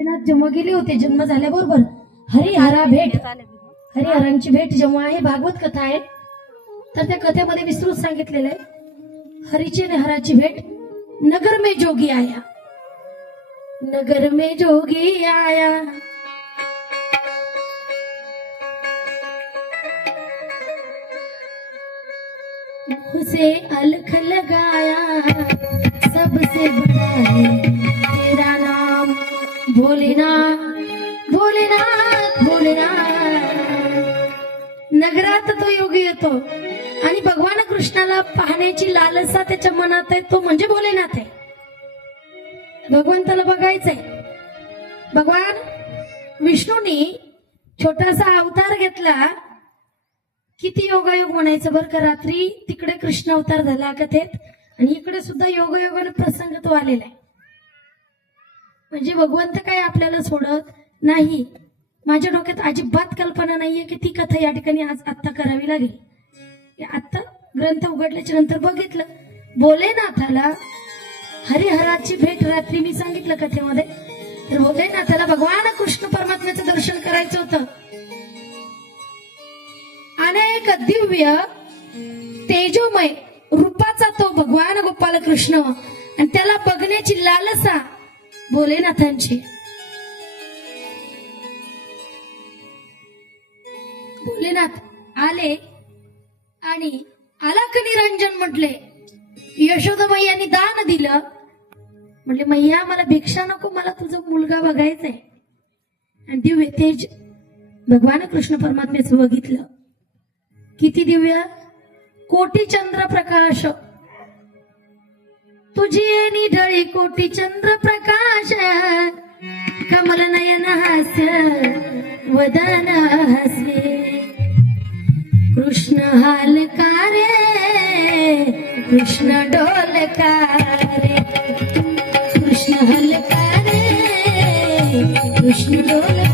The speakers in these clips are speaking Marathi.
नाथ जेव्हा गेले होते जन्म झाल्याबरोबर हरिहरा भेट. हरिहरांची भेट जेव्हा आहे भागवत कथा आहे. तर त्या कथेमध्ये विस्तृत सांगितलेलं आहे. हरीची आणि हराची भेट नगर में जोगी आया. नगर में जोगी आया. उसे अलख लगाया सबसे बड़ा है भोलेनाथ भोलेनाथ भोलेनाथ. नगरात तो योगी येतो आणि भगवान कृष्णाला पाहण्याची लालसा त्याच्या मनात आहे तो म्हणजे भोलेनाथ आहे. भगवंताला बघायचंय. भगवान विष्णूनी छोटासा अवतार घेतला. किती योगायोग म्हणायचं बरं का रात्री? तिकडे कृष्ण अवतार झाला कथेत आणि इकडे सुद्धा योगायोगाने प्रसंग तो आलेला आहे. म्हणजे भगवंत काय आपल्याला सोडत नाही? माझ्या डोक्यात अजिबात कल्पना नाहीये की ती कथा या ठिकाणी आज आत्ता करावी लागेल. आत्ता ग्रंथ उघडल्याच्या नंतर बघितलं. भोलेनाथाला हरिहराची भेट रात्री मी सांगितलं कथेमध्ये. तर भोलेनाथाला भगवान कृष्ण परमात्म्याचं दर्शन करायचं होतं. अनेक दिव्य तेजोमय रूपाचा तो भगवान गोपाल कृष्ण आणि त्याला बघण्याची लालसा भोलेनाथांची भोलेनाथ आले आणि अलक निरंजन म्हटले यशोदा दान दिलं. म्हटले मैया मला भिक्षा नको मला तुझा मुलगा बघायचंय आणि दिव्य तेज भगवान कृष्ण परमात्म्याचं बघितलं. किती दिव्य? कोटी चंद्र प्रकाश तुझी निढळी कोटी चंद्र प्रकाश कमल नयन हास्य वदन हसे कृष्ण हालकारे कृष्ण डोलकारे कृष्ण हलकारे कृष्ण डोलकारे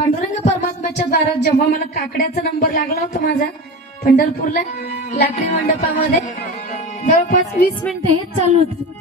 पांडुरंग परमात्म्याच्या दारात जेव्हा मला काकड्याचा नंबर लागला होता माझा पंढरपूरला लाकडी मंडपामध्ये जवळपास वीस मिनिटं हेच चालू होतं.